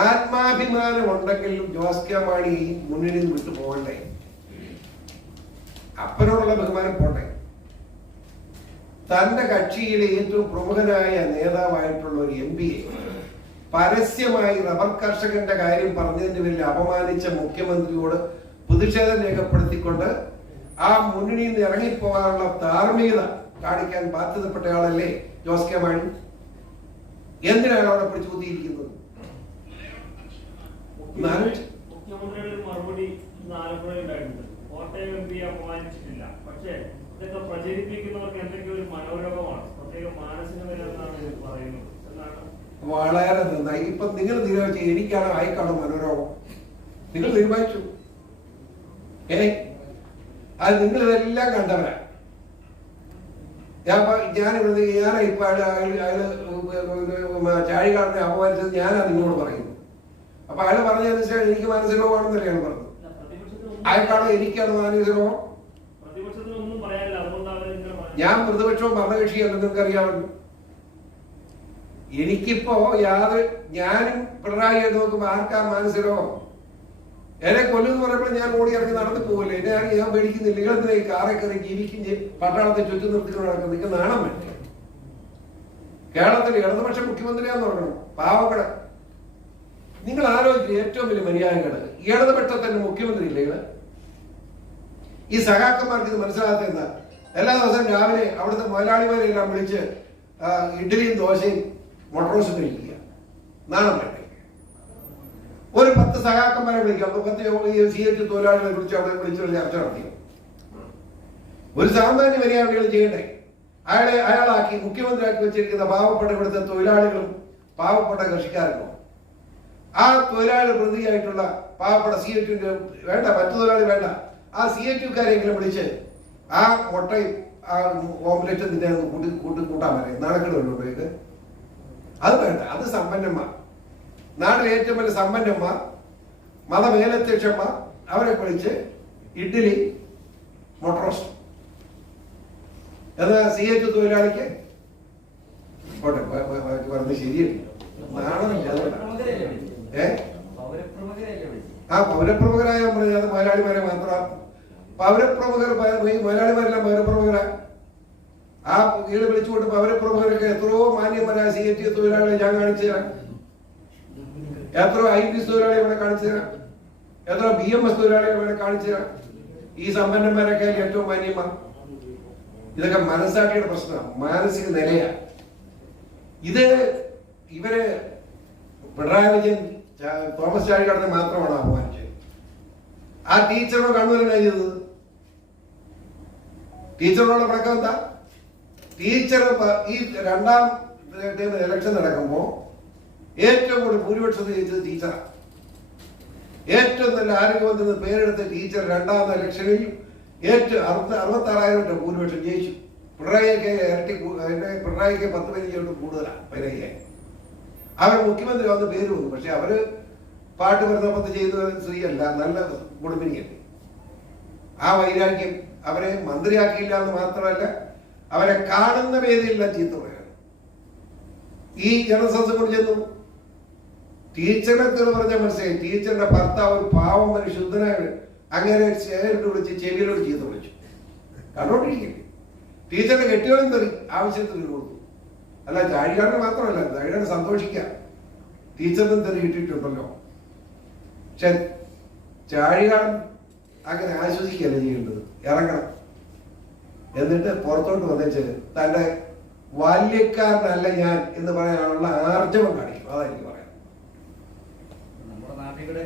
ആത്മാഭിമാനം ഉണ്ടെങ്കിലും ജോസ് കെ മാണി മുന്നണിയിൽ നിന്ന് വിട്ടു പോകണ്ടേ? അപ്പനോടുള്ള ബഹുമാനം പോട്ടെ തന്റെ കക്ഷിയിലെ ഏറ്റവും പ്രമുഖനായ നേതാവായിട്ടുള്ള ഒരു എം പിയെ പരസ്യമായി റബ്ബർ കർഷകന്റെ കാര്യം പറഞ്ഞതിന്റെ പേരിൽ അപമാനിച്ച മുഖ്യമന്ത്രിയോട് പ്രതിഷേധം രേഖപ്പെടുത്തിക്കൊണ്ട് ആ മുന്നണിയിൽ നിന്ന് ഇറങ്ങിപ്പോകാനുള്ള ധാർമ്മികത കാണിക്കാൻ ബാധ്യതപ്പെട്ടയാളല്ലേ ജോസ് കെ മാണി? എന്തിനാണ് അവിടെ പിടിച്ചു കുത്തിയിരിക്കുന്നത് മുഖ്യമന്ത്രിയുടെ മറുപടി ഇന്ന് ആലപ്പുഴയിൽ ഉണ്ടായിട്ടുണ്ട്. കോട്ടയം എം പി അപമാനിച്ചിട്ടില്ല. പക്ഷേ ഇതൊക്കെ പ്രചരിപ്പിക്കുന്നവർക്ക് എന്തെങ്കിലും ഒരു മനോരോഗമാണ് പ്രത്യേക മാനസിക നില എന്നാണ് പറയുന്നത്. വളരെ നന്നായി. ഇപ്പൊ നിങ്ങൾ തീരുമാനിച്ചു എനിക്കാണ് ആയിക്കാണോ മനോരോഗം നിങ്ങൾ തീരുമാനിച്ചു. ഏ? അത് നിങ്ങൾ ഇതെല്ലാം കണ്ടവരാ. ഞാൻ പ- ഞാൻ ഇപ്പൊ അയാൾ അയാൾ ചാഴികാരനെ അപമാനിച്ചത് ഞാനാ നിങ്ങളോട് പറയുന്നു അപ്പൊ അയാൾ പറഞ്ഞതനുസരിച്ച് എനിക്ക് മാനസികമാണെന്ന് അയാൾ പറഞ്ഞത്. അയാൾക്കാണോ എനിക്കാണ് മാനസികമോ ഞാൻ പ്രതിപക്ഷവും ഭരണകക്ഷിയാണ് നിങ്ങൾക്ക് അറിയാമല്ലോ. എനിക്കിപ്പോ യാതൊരു ഞാനും പിണറായി നോക്കുമ്പോ ആർക്കാ മാനസികമോ എന്നെ കൊല്ലുന്ന പറയുമ്പോൾ ഞാൻ ഓടി ഇറങ്ങി നടന്നു പോകില്ല എന്നെ ആരും ഞാൻ പേടിക്കുന്നില്ല. ഈ കാറെ കയറി ജീവിക്കും പട്ടാളത്തെ ചുറ്റും നിർത്തിക്കൊണ്ട് നടക്കുന്നത്? നിങ്ങൾക്ക് നാണം വേണ്ടേ? കേരളത്തിൽ ഇടതുപക്ഷ മുഖ്യമന്ത്രിയാന്ന് പറയണം പാവക്കട നിങ്ങൾ ആലോചിക്കുന്ന ഏറ്റവും വലിയ മര്യാദകൾ തന്നെ മുഖ്യമന്ത്രി ഇല്ലേ ഈ സഹാക്കന്മാർക്ക് ഇത് മനസ്സിലാകാത്ത എന്താ? എല്ലാ ദിവസവും രാവിലെ അവിടുത്തെ മുതലാളിമാരെ വിളിച്ച് ഇഡ്ഡലിയും ദോശയും മൊട്ടറോസും കഴിക്കുക. നാണം വേണ്ടേ? ഒരു പത്ത് സഹാക്കന്മാരെ വിളിക്കാം അപ്പൊ പത്ത് സി എച്ച് തൊഴിലാളികളെ കുറിച്ച് അവിടെ വിളിച്ചുള്ള ചർച്ച നടത്തി ഒരു സാമാന്യ മര്യാദകൾ ചെയ്യണ്ടേ? അയാളെ അയാളാക്കി മുഖ്യമന്ത്രിയാക്കി വെച്ചിരിക്കുന്ന പാവപ്പെട്ട ഇവിടുത്തെ തൊഴിലാളികളും പാവപ്പെട്ട കൃഷിക്കാരനും ആ തൊഴിലാളി പ്രതിയായിട്ടുള്ള പാവപ്പെട്ട സി എച്ച് വേണ്ട മറ്റു തൊഴിലാളി വേണ്ട ആ സി എച്ച് കാരെങ്കിലും വിളിച്ച് ആ മുട്ടയും ആ ഓംലെറ്റും നിന്നെ കൂട്ടി കൂട്ടി കൂട്ടാൻ പറയും നാണക്കേട് ഉപയോഗിക്ക് അത് വേണ്ട അത് സമ്പന്നന്മാർ നാട്ടിലെ ഏറ്റവും വലിയ സമ്പന്നന്മാർ മതമേലധ്യക്ഷന്മാർ അവരെ വിളിച്ച് ഇഡ്ഡലി മൊട്ടറോസ്റ്റ് എന്നാ സി എച്ച് തൊഴിലാളിക്ക് പോട്ടെ പറഞ്ഞ് ശരിയല്ല നാണമില്ല ആ പൗരപ്രമുഖരായ ഞാൻ പറഞ്ഞത് അത് മുതലാളിമാരെ മാത്രം. പൗരപ്രമുഖർ മലയാളിമാരെല്ലാം പൗരപ്രമുഖരാ. ആ വീട് വിളിച്ചുകൊണ്ട് പൗരപ്രമുഖരൊക്കെ എത്രയോ മാന്യന്മാരായ സി എച്ച് തൊഴിലാളികളെ ഞാൻ കാണിച്ചു തരാം. എത്രയോ ഐ പി എസ് തൊഴിലാളികളെ ഇവിടെ കാണിച്ചു തരാം. എത്ര ബി എം എസ് തൊഴിലാളികളെ ഇവിടെ കാണിച്ചു തരാം. ഈ സമ്പന്നന്മാരൊക്കെ ഏറ്റവും മാന്യന്മാർ. ഇതൊക്കെ മനസ്സാക്കിയുടെ പ്രശ്നമാണ്. മാനസിക നിലയാണ് ഇത് ഇവർ പിണറായി വിജയൻ തോമസ് ചാഴികാടനെ മാത്രമാണ് അപമാനിച്ചത്? ആ ടീച്ചറോ കണ്ണൂരനാ ചെയ്തത് ടീച്ചറോടുള്ള പ്രക്കം എന്താ? ടീച്ചർ ഈ രണ്ടാം ടൈം ഇലക്ഷൻ നടക്കുമ്പോ ഏറ്റവും കൂടുതൽ ഭൂരിപക്ഷത്തിൽ ജയിച്ചത് ടീച്ചറാണ് ഏറ്റവും നല്ല ആരോഗ്യമന്ത്രി പേരെടുത്ത ടീച്ചർ രണ്ടാം ഇലക്ഷനിൽ ഏറ്റവും അറുപത്തി ആറായിരം രൂപ ഭൂരിപക്ഷം ജയിച്ചു. പിണറായിക്ക് ഇരട്ടി പിണറായിക്ക് പത്ത് പതിനഞ്ചോട്ട് കൂടുതലാണ് പിണറായി അവർ മുഖ്യമന്ത്രി വന്ന് പേര് വന്നു. പക്ഷെ അവർ പാട്ട് വരുന്നപ്പത്ത് ചെയ്ത സ്ത്രീയല്ല നല്ല കുടുംബിനിയല്ലേ ആ വൈരാഗ്യം അവരെ മന്ത്രിയാക്കിയില്ല എന്ന് മാത്രമല്ല അവരെ കാണുന്ന വേദിയെല്ലാം ചീത്ത പറയാണ് ഈ ജനസംസ് കൊണ്ട് ചെന്നു. ടീച്ചറിനെ പറഞ്ഞ മനസ്സിലായി? ടീച്ചറിന്റെ ഭർത്താവ് ഒരു പാവം ഒരു ശുദ്ധനായ അങ്ങനെ ചേരിട്ട് വിളിച്ച് ചെവിയിലോട് ചീത്ത വിളിച്ചു. കണ്ടോണ്ടിരിക്കും. ടീച്ചറിന്റെ കെട്ടിയോളം തെറി. ആവശ്യത്തിന് കൊടുത്തു. അല്ല ചാഴികാരന് മാത്രമല്ല ചാഴികാരൻ സന്തോഷിക്കാം. ടീച്ചറിനും തെറി കിട്ടിയിട്ടുണ്ടല്ലോ. പക്ഷെ ചാഴികാരൻ അങ്ങനെ ആശ്വസിക്കുകയല്ല ചെയ്യേണ്ടത്? ഇറങ്ങണം. എന്നിട്ട് പുറത്തോട്ട് വന്നേച്ച് തന്റെ ബാല്യക്കാരനല്ല ഞാൻ എന്ന് പറയാനുള്ള ആർജവം കാണിക്കും. അതായിരിക്കും പറയാം നമ്മുടെ നാട്ടിൽ കൂടെ